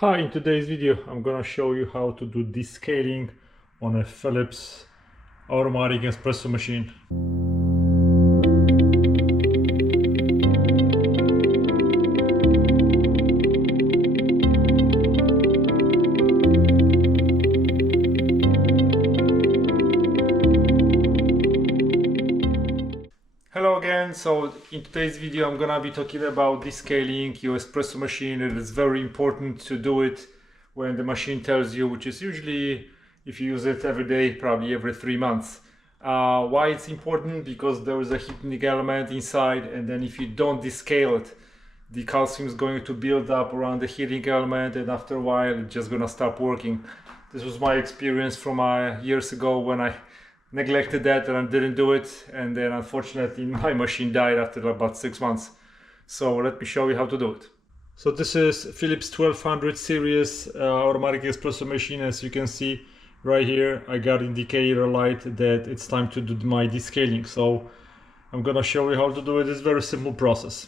Hi, in today's video I'm gonna show you how to do descaling on a Philips automatic espresso machine. Hello again. So in today's video I'm gonna be talking about descaling your espresso machine. It is very important to do it when the machine tells you, which is usually if you use it every day, probably every 3 months. Why it's important? Because there is a heating element inside, and then if you don't descale it, the calcium is going to build up around the heating element, and after a while it's just gonna stop working. This was my experience from years ago when I neglected that and I didn't do it, and then unfortunately my machine died after about 6 months. So let me show you how to do it. So this is Philips 1200 series automatic espresso machine. As you can see right here, I got indicator light that it's time to do my descaling. So I'm gonna show you how to do it. It's a very simple process.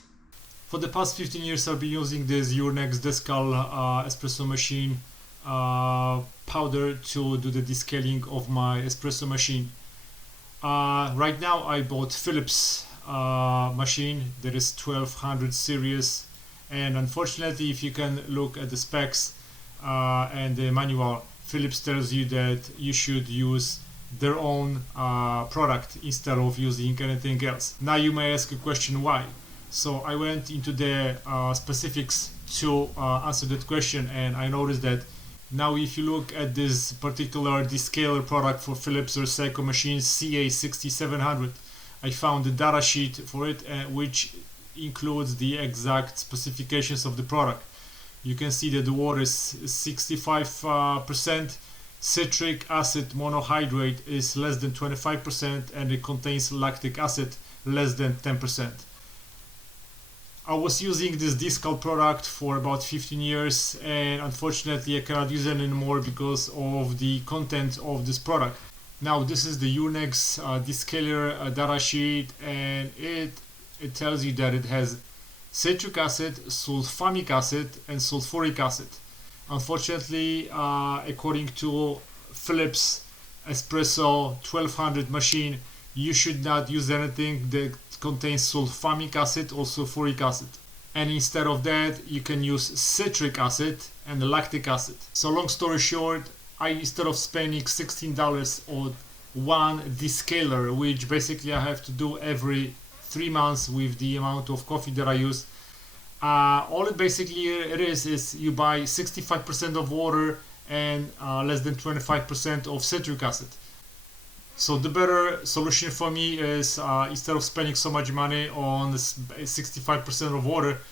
For the past 15 years I've been using this Urnex Descale espresso machine powder to do the descaling of my espresso machine. Right now I bought Philips machine that is 1200 series, and unfortunately if you can look at the specs and the manual, Philips tells you that you should use their own product instead of using anything else. Now you may ask a question why. So I went into the specifics to answer that question, and I noticed that now if you look at this particular descaler product for Philips or Saeco machines, CA6700, I found the data sheet for it which includes the exact specifications of the product. You can see that the water is 65%, citric acid monohydrate is less than 25%, and it contains lactic acid less than 10%. I was using this Descale product for about 15 years, and unfortunately I cannot use it anymore because of the content of this product. Now this is the Urnex Descaler data sheet, and it tells you that it has citric acid, sulfamic acid and sulfuric acid. Unfortunately, according to Philips Espresso 1200 machine, you should not use anything that contains sulfamic acid or sulfuric acid, and instead of that you can use citric acid and lactic acid. So long story short, instead of spending $16 on one descaler, which basically I have to do every 3 months with the amount of coffee that I use, all it basically is you buy 65% of water and less than 25% of citric acid. So the better solution for me is instead of spending so much money on 65% of water,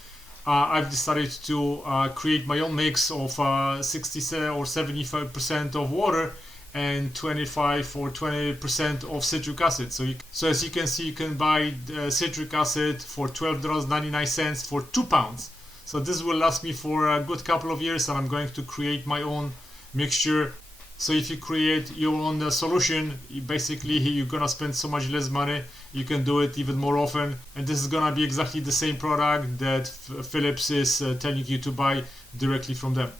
I've decided to create my own mix of 60 or 75% of water and 25 or 20% of citric acid. So as you can see, you can buy citric acid for $12.99 for 2 pounds. So this will last me for a good couple of years, and I'm going to create my own mixture. So if you create your own solution, you're gonna spend so much less money. You can do it even more often, and this is gonna be exactly the same product that Philips is telling you to buy directly from them.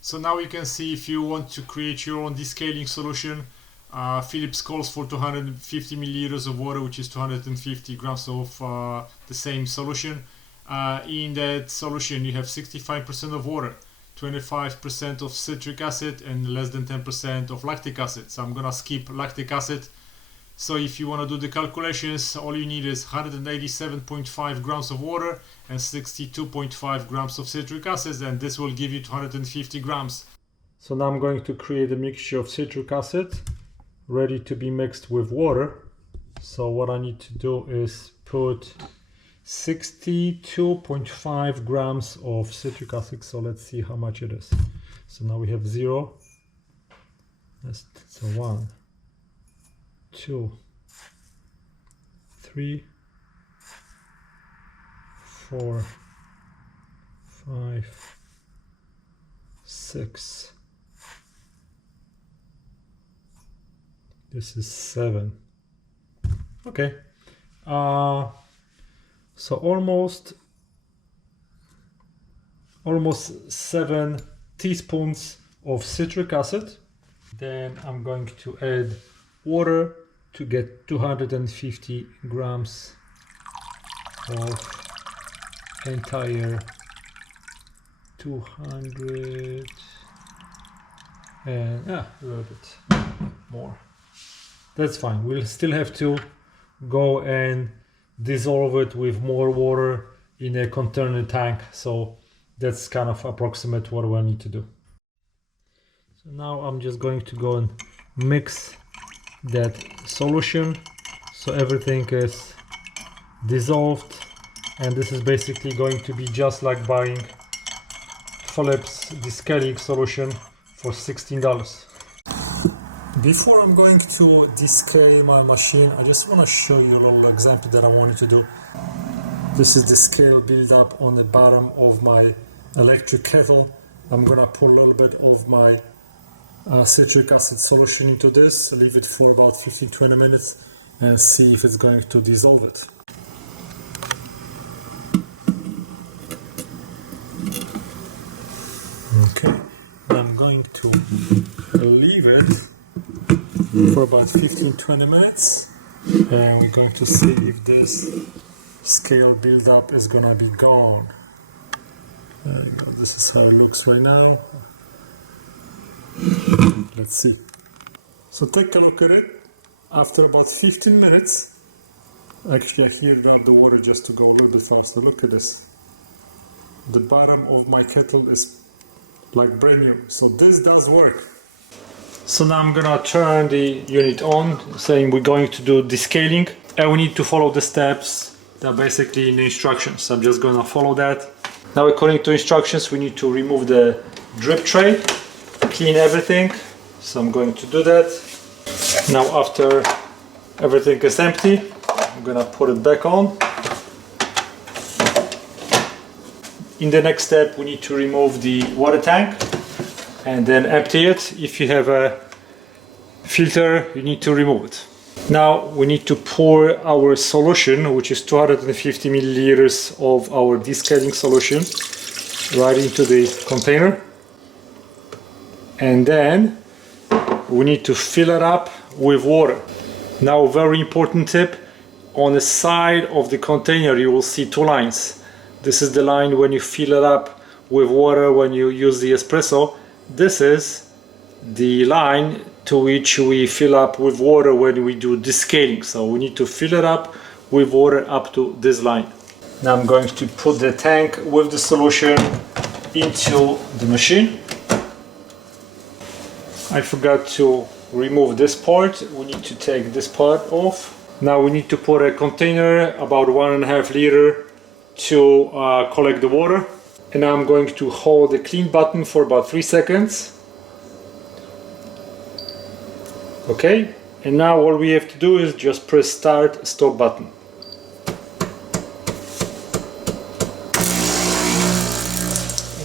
So now you can see, if you want to create your own descaling solution, Philips calls for 250 milliliters of water, which is 250 grams of the same solution. In that solution you have 65% of water, 25% of citric acid and less than 10% of lactic acid. So I'm gonna skip lactic acid. So if you want to do the calculations, all you need is 187.5 grams of water and 62.5 grams of citric acid, and this will give you 250 grams. So now I'm going to create a mixture of citric acid ready to be mixed with water. So what I need to do is put 62.5 grams of citric acid. So let's see how much it is. So now we have 0. So 1, 2, 3, 4, 5, 6. This is 7. Okay. So almost 7 teaspoons of citric acid. Then I'm going to add water to get 250 grams of entire 200 and a little bit more. That's fine. We'll still have to go and dissolve it with more water in a container tank, so that's kind of approximate what we need to do. So now I'm just going to go and mix that solution so everything is dissolved, and this is basically going to be just like buying Philips Descaling Solution for $16. Before I'm going to descale my machine, I just want to show you a little example that I wanted to do. This is the scale build up on the bottom of my electric kettle. I'm gonna pour a little bit of my citric acid solution into this, leave it for about 15-20 minutes and see if it's going to dissolve it. Okay, I'm going to leave it for about 15-20 minutes and we're going to see if this scale buildup is gonna be gone. There you go, this is how it looks right now. Let's see. So take a look at it. After about 15 minutes, actually I heated up the water just to go a little bit faster. Look at this. The bottom of my kettle is like brand new. So this does work. So now I'm gonna turn the unit on, saying we're going to do descaling, and we need to follow the steps that are basically in the instructions. I'm just gonna follow that. Now according to instructions, we need to remove the drip tray, clean everything. So I'm going to do that. Now after everything is empty, I'm gonna put it back on. In the next step, we need to remove the water tank and then empty it. If you have a filter, you need to remove it. Now we need to pour our solution, which is 250 milliliters of our descaling solution, right into the container. And then we need to fill it up with water. Now, very important tip, on the side of the container you will see two lines. This is the line when you fill it up with water when you use the espresso. This is the line to which we fill up with water when we do descaling. So we need to fill it up with water up to this line. Now I'm going to put the tank with the solution into the machine. I forgot to remove this part. We need to take this part off. Now we need to put a container about 1.5 liter to collect the water. And now I'm going to hold the clean button for about 3 seconds. Okay, and now all we have to do is just press start, stop button.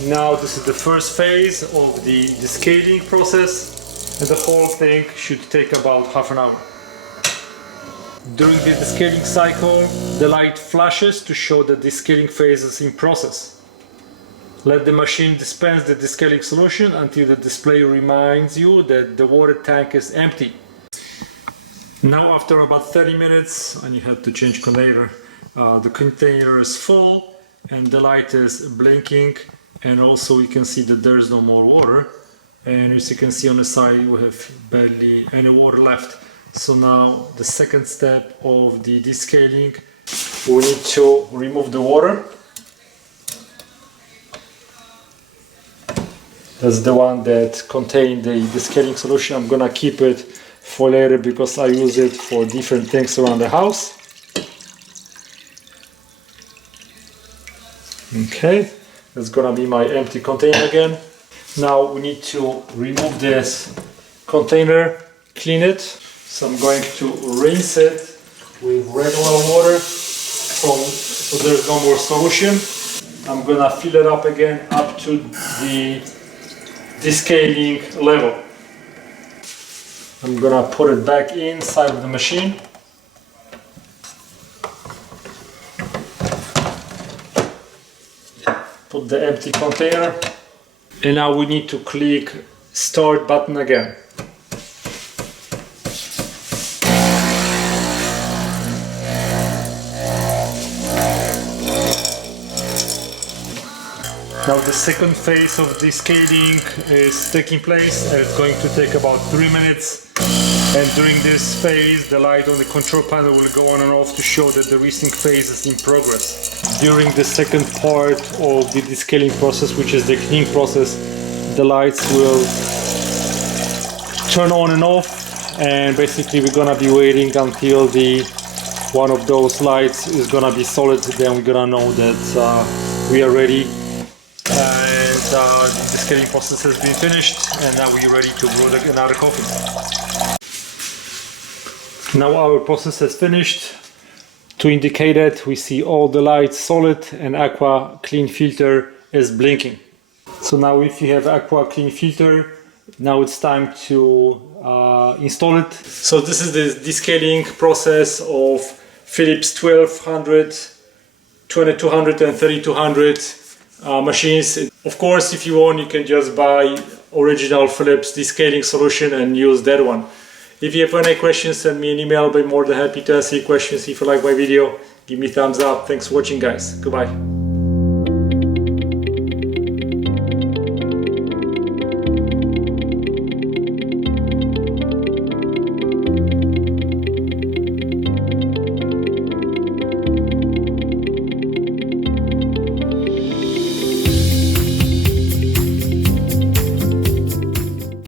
Now this is the first phase of the descaling process, and the whole thing should take about half an hour. During the descaling cycle, the light flashes to show the descaling phase is in process. Let the machine dispense the descaling solution until the display reminds you that the water tank is empty. Now after about 30 minutes, and you have to change container, the container is full and the light is blinking, and also we can see that there is no more water, and as you can see on the side we have barely any water left. So now the second step of the descaling, we need to remove the water. That's the one that contained the descaling solution. I'm gonna keep it for later because I use it for different things around the house. Okay, that's gonna be my empty container again. Now we need to remove this container, clean it. So I'm going to rinse it with regular water so there's no more solution. I'm gonna fill it up again up to the descaling level. I'm gonna put it back inside of the machine. Put the empty container. And now we need to click start button again. Now the second phase of descaling is taking place. It's going to take about 3 minutes. And during this phase, the light on the control panel will go on and off to show that the resync phase is in progress. During the second part of the descaling process, which is the cleaning process, the lights will turn on and off, and basically we're gonna be waiting until one of those lights is gonna be solid, then we're gonna know that we are ready and the descaling process has been finished, and now we're ready to brew another coffee. Now our process is finished. To indicate it, we see all the lights solid and aqua clean filter is blinking. So now if you have aqua clean filter, now it's time to install it. So this is the descaling process of Philips 1200, 2200 and 3200 machines. Of course, if you want, you can just buy original Philips Descaling Solution and use that one. If you have any questions, send me an email. I'll be more than happy to answer your questions. If you like my video, give me a thumbs up. Thanks for watching, guys. Goodbye.